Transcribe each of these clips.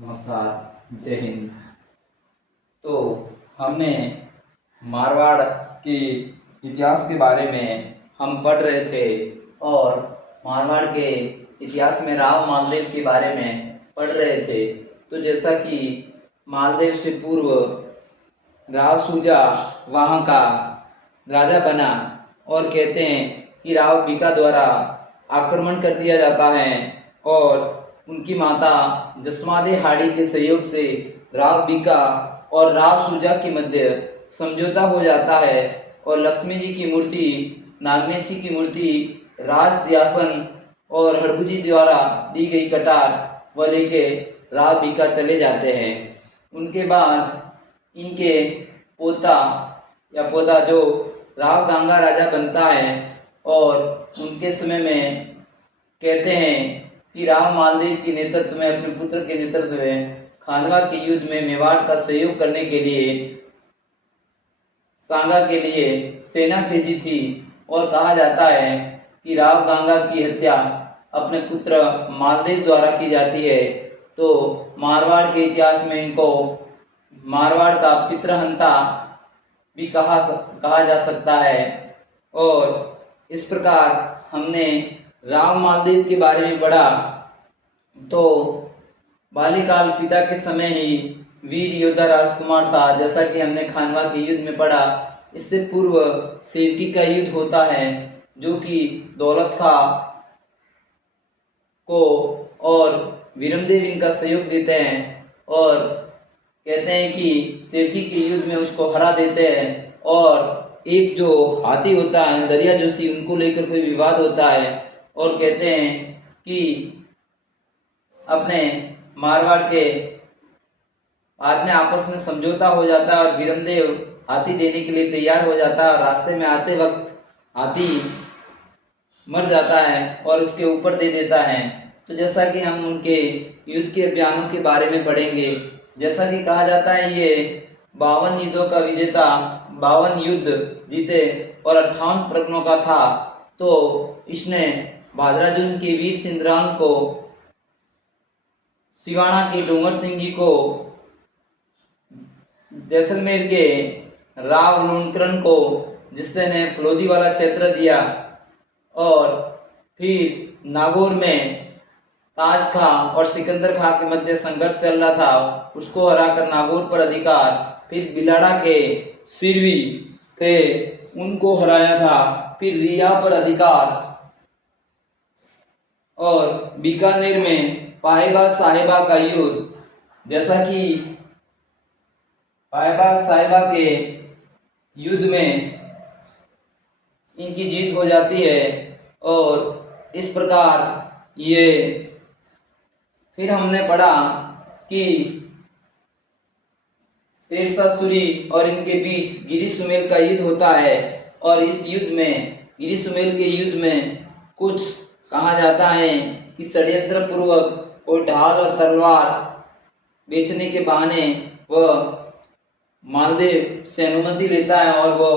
नमस्कार, जय हिंद। तो हमने मारवाड़ के इतिहास के बारे में हम पढ़ रहे थे और मारवाड़ के इतिहास में राव मालदेव के बारे में पढ़ रहे थे। तो जैसा कि मालदेव से पूर्व राव सूजा वहाँ का राजा बना और कहते हैं कि राव बीका द्वारा आक्रमण कर दिया जाता है और उनकी माता जसमादे हाड़ी के सहयोग से राव बीका और राव सूजा के मध्य समझौता हो जाता है और लक्ष्मी जी की मूर्ति, नागनेची की मूर्ति, राज सिंहासन और हड़बू द्वारा दी गई कटार व लेके राव बीका चले जाते हैं। उनके बाद इनके पोता जो राव गांगा राजा बनता है और उनके समय में कहते हैं कि राव मालदेव के नेतृत्व में, अपने पुत्र के नेतृत्व में खानवा के युद्ध में मेवाड़ का सहयोग करने के लिए सांगा के लिए सेना भेजी थी और कहा जाता है कि राव गांगा की हत्या अपने पुत्र मालदेव द्वारा की जाती है। तो मारवाड़ के इतिहास में इनको मारवाड़ का पितृहंता भी कहा जा सकता है। और इस प्रकार हमने राव मालदेव के बारे में पढ़ा। तो बाल्यकाल पिता के समय ही वीर योद्धा राजकुमार था, जैसा कि हमने खानवा के युद्ध में पढ़ा। इससे पूर्व सेवकी का युद्ध होता है जो कि दौलत खां को और वीरमदेव इनका सहयोग देते हैं और कहते हैं कि सेवकी के युद्ध में उसको हरा देते हैं। और एक जो हाथी होता है दरिया जोशी, उनको लेकर कोई विवाद होता है और कहते हैं कि अपने मारवाड़ के बाद में आपस में समझौता हो जाता है और वीरमदेव हाथी देने के लिए तैयार हो जाता है। रास्ते में आते वक्त हाथी मर जाता है और उसके ऊपर दे देता है। तो जैसा कि हम उनके युद्ध के अभियानों के बारे में पढ़ेंगे। जैसा कि कहा जाता है ये 52 युद्धों का विजेता, 52 युद्ध जीते और 58 प्रकरणों का था। तो इसने भादराजुन के वीर सिंधरान को, सिवाना के डोंगर सिंह जी को, जैसलमेर के राव लूणकरण को, जिससे ने फलोदी वाला क्षेत्र दिया, और फिर नागौर में ताज खां और सिकंदर खां के मध्य संघर्ष चल रहा था, उसको हराकर नागौर पर अधिकार। फिर बिलाड़ा के सिरवी थे, उनको हराया था। फिर रिया पर अधिकार और बीकानेर में पाहेबा साहिबा का युद्ध, जैसा कि पाहेबा साहिबा के युद्ध में इनकी जीत हो जाती है। और इस प्रकार ये फिर हमने पढ़ा कि शेरशाह सूरी और इनके बीच गिरी सुमेल का युद्ध होता है और इस युद्ध में, गिरी सुमेल के युद्ध में, कुछ कहा जाता है कि षड्यंत्र पूर्वक कोई ढाल और तलवार बेचने के बहाने वह मालदेव से अनुमति लेता है और वो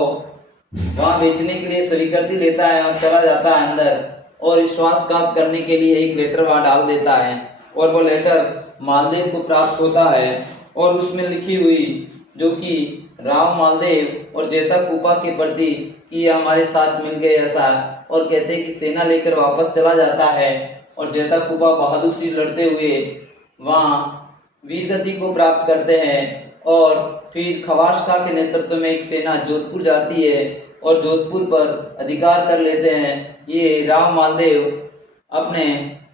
वहाँ बेचने के लिए स्वीकृति लेता है और चला जाता है अंदर और विश्वासघात करने के लिए एक लेटर वहाँ डाल देता है और वो लेटर मालदेव को प्राप्त होता है और उसमें लिखी हुई, जो कि राव मालदेव और जेता कुपा के प्रति कि ये हमारे साथ मिल गए ऐसा, और कहते हैं कि सेना लेकर वापस चला जाता है और जेता कुपा बहादुर से लड़ते हुए वहाँ वीरगति को प्राप्त करते हैं। और फिर खवास खां के नेतृत्व में एक सेना जोधपुर जाती है और जोधपुर पर अधिकार कर लेते हैं। ये राव मालदेव अपने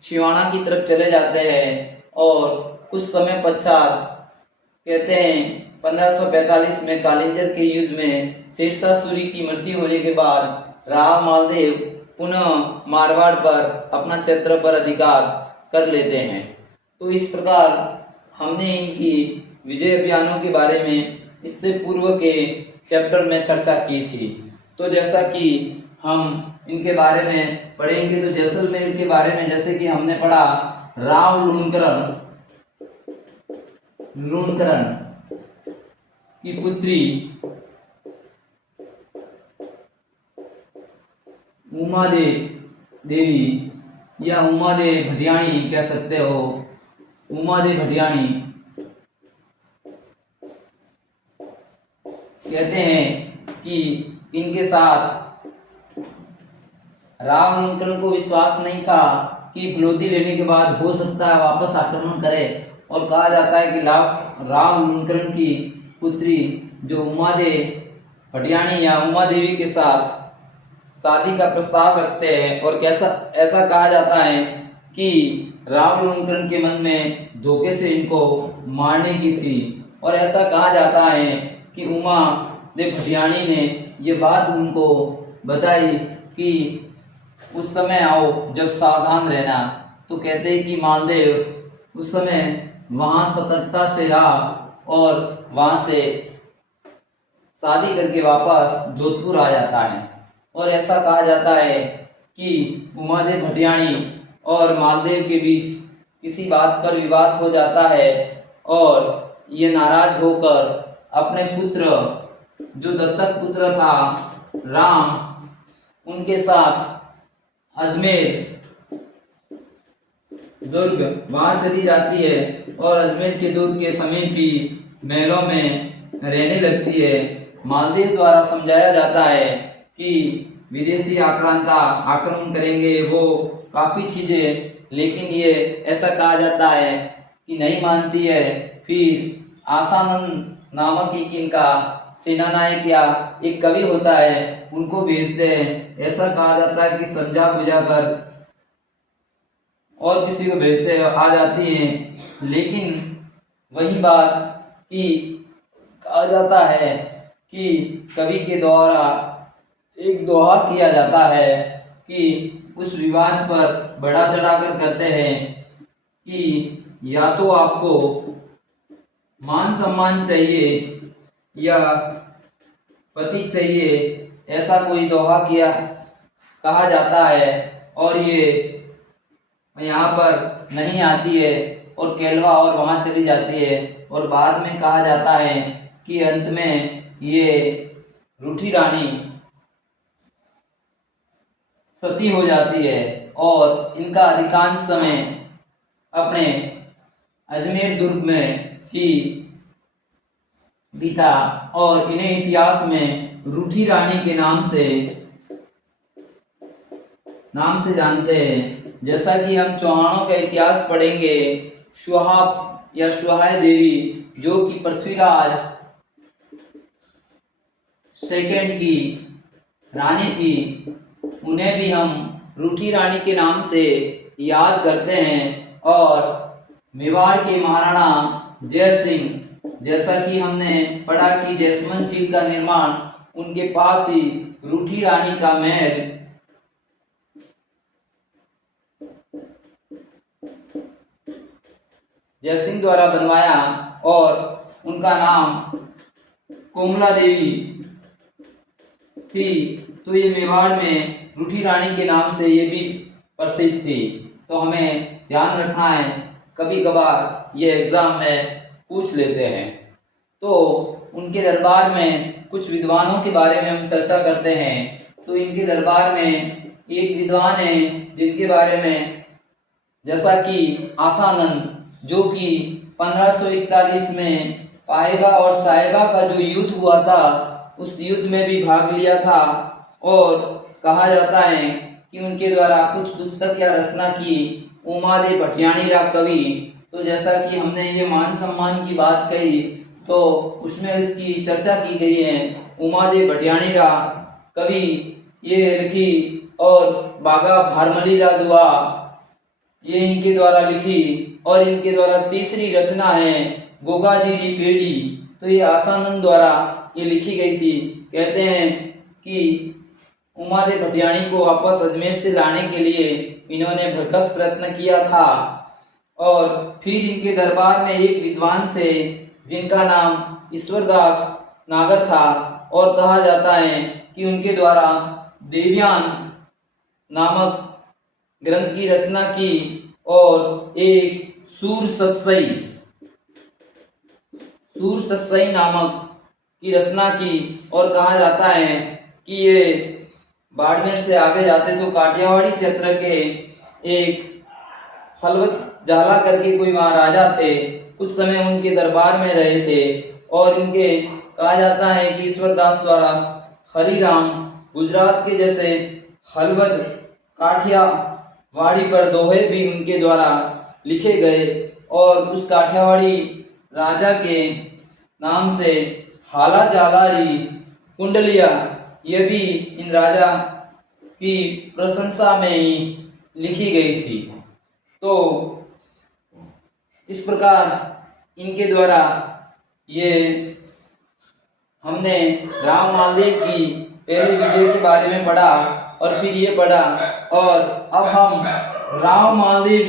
सिवाना की तरफ चले जाते हैं और कुछ समय पश्चात कहते हैं 1545 में कालिंजर के युद्ध में शेरशाह सूरी की मृत्यु होने के बाद राव मालदेव पुनः मारवाड़ पर अपना क्षेत्र पर अधिकार कर लेते हैं। तो इस प्रकार हमने इनकी विजय अभियानों के बारे में इससे पूर्व के चैप्टर में चर्चा की थी। तो जैसा कि हम इनके बारे में पढ़ेंगे, तो जैसलमेर के बारे में जैसे कि हमने पढ़ा, राव लूणकरण की पुत्री उमा देवी या उमा दे भटियाणी कह सकते हो, उमादेव भटियाणी कहते हैं कि इनके साथ राव लुंकरण को विश्वास नहीं था कि फलोदी लेने के बाद हो सकता है वापस आक्रमण करे, और कहा जाता है कि राव लुंकरण की पुत्री जो उमादेव भटियाणी या उमा देवी के साथ शादी का प्रस्ताव रखते हैं, और ऐसा कहा जाता है कि राव लुंकरण के मन में धोखे से इनको मारने की थी, और ऐसा कहा जाता है कि उमा देव भटियाणी ने ये बात उनको बताई कि उस समय आओ जब सावधान रहना। तो कहते हैं कि मालदेव उस समय वहाँ सतर्कता से रहा और वहाँ से शादी करके वापस जोधपुर आ जाता है। और ऐसा कहा जाता है कि उमादेव भटियाणी और मालदेव के बीच किसी बात पर विवाद हो जाता है, और ये नाराज होकर अपने पुत्र जो दत्तक पुत्र था राम, उनके साथ अजमेर दुर्ग वहां चली जाती है, और अजमेर के दुर्ग के समीप ही महलों में रहने लगती है। मालदेव द्वारा समझाया जाता है कि विदेशी आक्रांता आक्रमण करेंगे वो काफ़ी चीज़ें, लेकिन ये ऐसा कहा जाता है कि नहीं मानती है। फिर आसानंद नामक एक इनका सेनानायक या एक कवि होता है, उनको भेजते हैं। ऐसा कहा जाता है कि समझा बुझा कर और किसी को भेजते हैं, आ जाती हैं। लेकिन वही बात कि कहा जाता है कि कवि के द्वारा एक दोहा किया जाता है कि उस विवाद पर बढ़ा चढ़ाकर करते हैं कि या तो आपको मान सम्मान चाहिए या पति चाहिए, ऐसा कोई दोहा किया कहा जाता है। और ये यहाँ पर नहीं आती है और केलवा और वहाँ चली जाती है, और बाद में कहा जाता है कि अंत में ये रूठी रानी सती हो जाती है, और इनका अधिकांश समय अपने अजमेर दुर्ग में ही बीता, और इन्हें इतिहास में रूठी रानी के नाम से जानते हैं। जैसा कि हम चौहानों का इतिहास पढ़ेंगे, सुहा या सुहाय देवी जो कि पृथ्वीराज सेकंड की रानी थी, उन्हें भी हम रूठी रानी के नाम से याद करते हैं। और मेवाड़ के महाराणा जय सिंह, जैसा कि हमने पढ़ा कि जैसमंद झील का निर्माण उनके पास ही रूठी रानी का महल जयसिंह द्वारा बनवाया, और उनका नाम कोमला देवी थी। तो ये मेवाड़ में रूठी रानी के नाम से ये भी प्रसिद्ध थी। तो हमें ध्यान रखना है, कभी कभार ये एग्ज़ाम में पूछ लेते हैं। तो उनके दरबार में कुछ विद्वानों के बारे में हम चर्चा करते हैं। तो इनके दरबार में एक विद्वान है जिनके बारे में, जैसा कि आसानंद, जो कि 1541 में पाएगा और साहिबा का जो युद्ध हुआ था, उस युद्ध में भी भाग लिया था, और कहा जाता है कि उनके द्वारा कुछ पुस्तक या रचना की उमादेव भटियाणी रा कवि। तो जैसा कि हमने ये मान सम्मान की बात कही, तो उसमें इसकी चर्चा की गई है। उमादेव भटियाणी रा कवि ये लिखी, और बागा भारमली रा दुआ ये इनके द्वारा लिखी, और इनके द्वारा तीसरी रचना है गोगाजी री पेड़ी, तो ये आसानंद द्वारा ये लिखी गई थी। कहते हैं कि उमादेव भटियाणी को वापस अजमेर से लाने के लिए इन्होंने भरकस प्रयत्न किया था। और फिर इनके दरबार में एक विद्वान थे जिनका नाम ईश्वरदास नागर था, और कहा जाता है कि उनके द्वारा देवयान नामक ग्रंथ की रचना की, और एक सूर सत्सई नामक की रचना की। और कहा जाता है कि ये बाड़मेर से आगे जाते तो काठियावाड़ी क्षेत्र के एक फलवत जाला करके कोई वहाँ राजा थे, उस समय उनके दरबार में रहे थे। और इनके कहा जाता है कि ईश्वर दास द्वारा हरिराम गुजरात के जैसे हलवद काठियावाड़ी पर दोहे भी उनके द्वारा लिखे गए। और उस काठियावाड़ी राजा के नाम से हाला जालारी कुंडलिया, ये भी इन राजा की प्रशंसा में ही लिखी गई थी। तो इस प्रकार इनके द्वारा ये हमने राव मालदेव की पहले विजय के बारे में पढ़ा और फिर ये पढ़ा, और अब हम राव मालदेव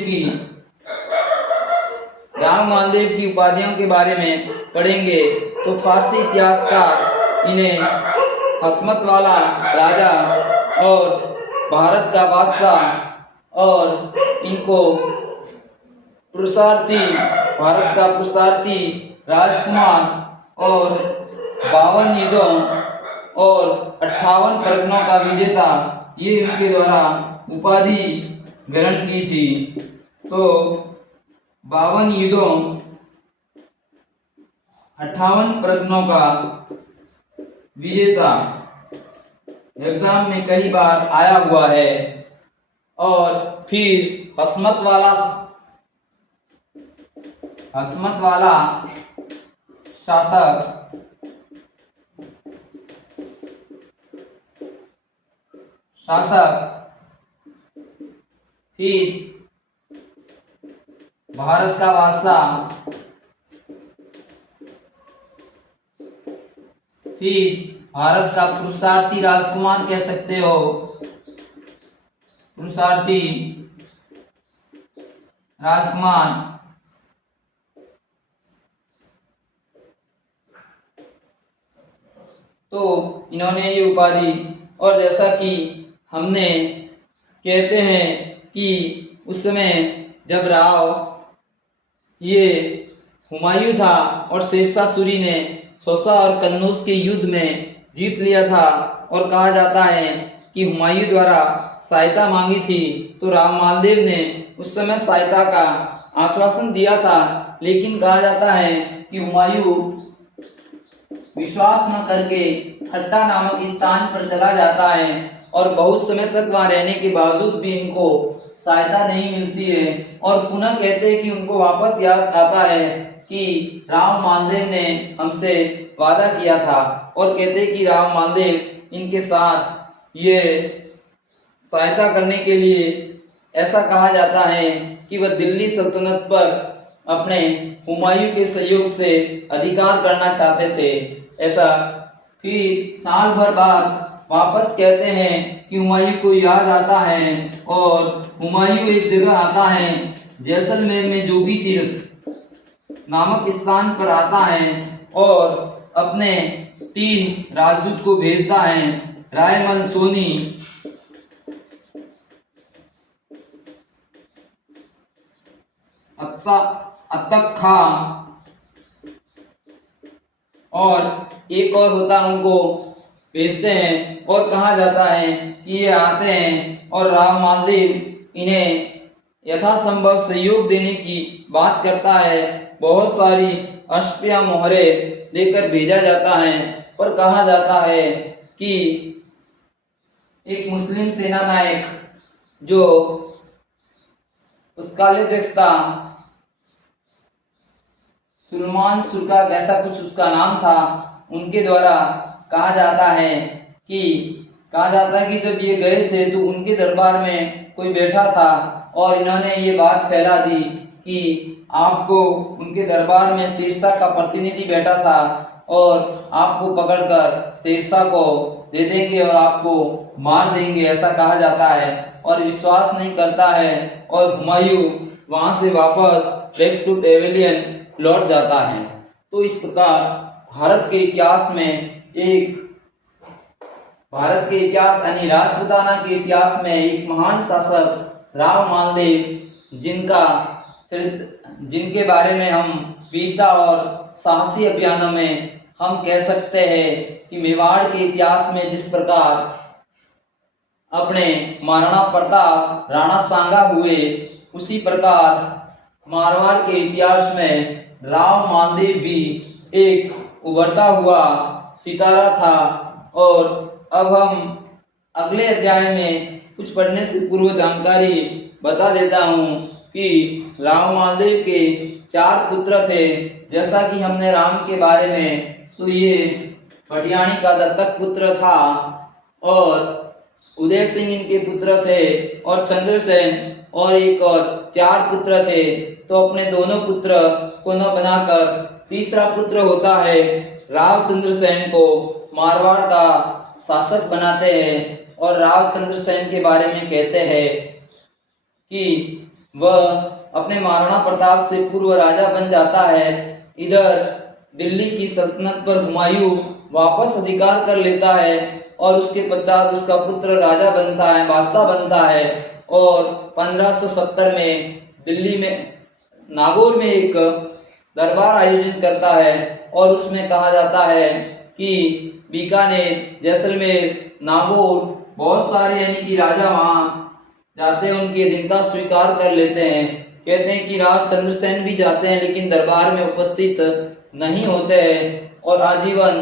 की उपाधियों के बारे में पढ़ेंगे। तो फारसी इतिहासकार इन्हें हसमत वाला राजा और भारत का बादशाह और इनको भारत का पुरुषार्थी राजकुमार और 52 युद्धों और 58 परगनों का विजेता, ये उनके द्वारा उपाधि ग्रहण की थी। तो 52 युद्धों 58 परगनों का विजेता एग्जाम में कई बार आया हुआ है। और फिर हसमत वाला शासक फिर भारत का बादशाह, फिर भारत का पुरुषार्थी राजकुमार कह सकते हो, पुरुषार्थी राजकुमार, तो इन्होंने ये उपाधि। और जैसा कि हमने कहते हैं कि उस समय जब ये हुमायूं था और शेरशाह सूरी ने सौसा और कन्नौज के युद्ध में जीत लिया था, और कहा जाता है कि हुमायूं द्वारा सहायता मांगी थी, तो राव मालदेव ने उस समय सहायता का आश्वासन दिया था। लेकिन कहा जाता है कि हुमायूं विश्वास न करके हट्टा नामक स्थान पर चला जाता है, और बहुत समय तक वहां रहने के बावजूद भी इनको सहायता नहीं मिलती है। और पुनः कहते हैं कि उनको वापस याद आता है कि राव मालदेव ने हमसे वादा किया था, और कहते हैं कि राव मालदेव इनके साथ ये सहायता करने के लिए, ऐसा कहा जाता है कि वह दिल्ली सल्तनत पर अपने हुमायूं के सहयोग से अधिकार करना चाहते थे। ऐसा फिर साल भर बाद वापस कहते हैं कि हुमायूं को याद आता है, और हुमायूं एक जगह आता है जैसलमेर में जोगी तीर्थ नामक स्थान पर आता है, और अपने 3 राजदूत को भेजता है, रायमल सोनी, अतक खां और एक और होता उनको भेजते हैं। और कहा जाता है कि ये आते हैं और राव मालदेव इन्हें यथासंभव सहयोग देने की बात करता है। बहुत सारी अश्पिया मोहरे लेकर भेजा जाता है, पर कहा जाता है कि एक मुस्लिम सेना नायक जो उसका अध्यक्ष था, सुलेमान सुरका ऐसा कुछ उसका नाम था, उनके द्वारा कहा जाता है कि जब ये गए थे तो उनके दरबार में कोई बैठा था, और इन्होंने ये बात फैला दी कि आपको उनके दरबार में शेरशाह का प्रतिनिधि बैठा था, और आपको पकड़कर शेरशाह को दे देंगे और आपको मार देंगे, ऐसा कहा जाता है। और विश्वास नहीं करता है, और हुमायूं वहां से वापस बैक टू पेवेलियन लौट जाता है। तो इस प्रकार भारत के इतिहास यानी राजपूताना के इतिहास में एक महान शासक राव मालदेव, जिनके बारे में हम वीरता और साहसी अभियानों में हम कह सकते हैं कि मेवाड़ के इतिहास में जिस प्रकार अपने महाराणा प्रताप, राणा सांगा हुए, उसी प्रकार मारवाड़ के इतिहास में राव मालदेव भी एक उभरता हुआ सितारा था। और अब हम अगले अध्याय में कुछ पढ़ने से पूर्व जानकारी बता देता हूँ कि राव मालदेव के 4 पुत्र थे। जैसा कि हमने राम के बारे में, तो ये भटियाणी का दत्तक पुत्र था और उदय सिंह इनके पुत्र थे और चंद्रसेन और एक और 4 पुत्र थे। तो अपने दोनों पुत्र को न बनाकर तीसरा पुत्र होता है राव चंद्रसेन को मारवाड़ का शासक बनाते हैं। और राव चंद्रसेन के बारे में कहते हैं कि वह अपने महाराणा प्रताप से पूर्व राजा बन जाता है। इधर दिल्ली की सल्तनत पर हुमायूं वापस अधिकार कर लेता है और उसके पश्चात उसका पुत्र राजा बनता है, बादशाह बनता है। और 1570 में दिल्ली में नागौर में एक दरबार आयोजित करता है और उसमें कहा जाता है कि बीकानेर, जैसलमेर, नागौर बहुत सारे यानी कि राजा वहाँ जाते हैं, उनकी अधीनता स्वीकार कर लेते हैं। कहते हैं कि राव चंद्रसेन भी जाते हैं लेकिन दरबार में उपस्थित नहीं होते हैं और आजीवन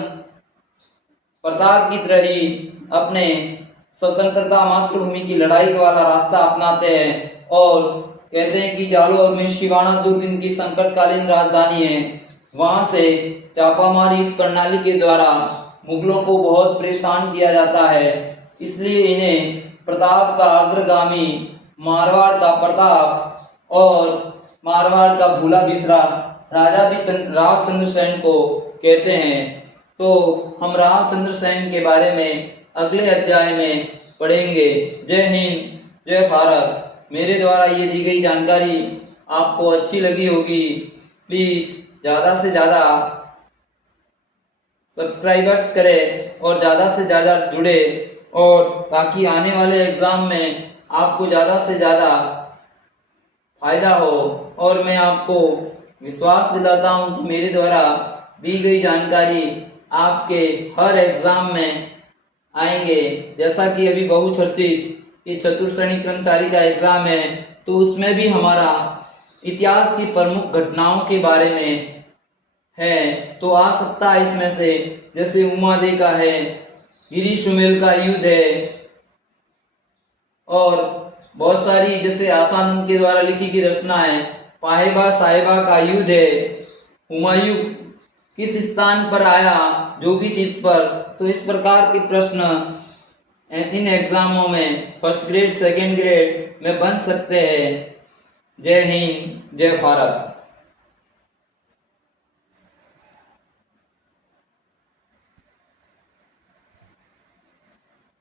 प्रताप की तरह ही अपने स्वतंत्रता मातृभूमि की लड़ाई वाला रास्ता अपनाते हैं। और कहते हैं कि जालोर में शिवाना दुर्ग इनकी संकटकालीन राजधानी है। वहां से चापामारी प्रणाली के द्वारा मुगलों को बहुत परेशान किया जाता है, इसलिए इन्हें प्रताप का अग्रगामी, मारवाड़ का प्रताप और मारवाड़ का भूला बिसरा राजा भी राव चंद्रसेन को कहते हैं। तो हम राव चंद्रसेन के बारे में अगले अध्याय में पढ़ेंगे। जय हिंद, जय भारत। मेरे द्वारा ये दी गई जानकारी आपको अच्छी लगी होगी। प्लीज़ ज़्यादा से ज़्यादा सब्सक्राइबर्स करें और ज़्यादा से ज़्यादा जुड़े, और ताकि आने वाले एग्ज़ाम में आपको ज़्यादा से ज़्यादा फायदा हो। और मैं आपको विश्वास दिलाता हूँ कि मेरे द्वारा दी गई जानकारी आपके हर एग्ज़ाम में आएंगे। जैसा कि अभी बहुचर्चित ये चतुर्श्रेणी कर्मचारी का एग्ज़ाम है, तो उसमें भी हमारा इतिहास की प्रमुख घटनाओं के बारे में है, तो आ सकता है इसमें से। जैसे उमादे का है, गिरी सुमेल का युद्ध है, और बहुत सारी जैसे आसानंद के द्वारा लिखी गई रचना है पाहेबा साहेबा का युद्ध है, हुमायूं किस स्थान पर आया, जोगी तीर्थ पर। तो इस प्रकार के प्रश्न इन एग्जामों में फर्स्ट ग्रेड, सेकंड ग्रेड में बन सकते हैं। जय हिंद, जय भारत।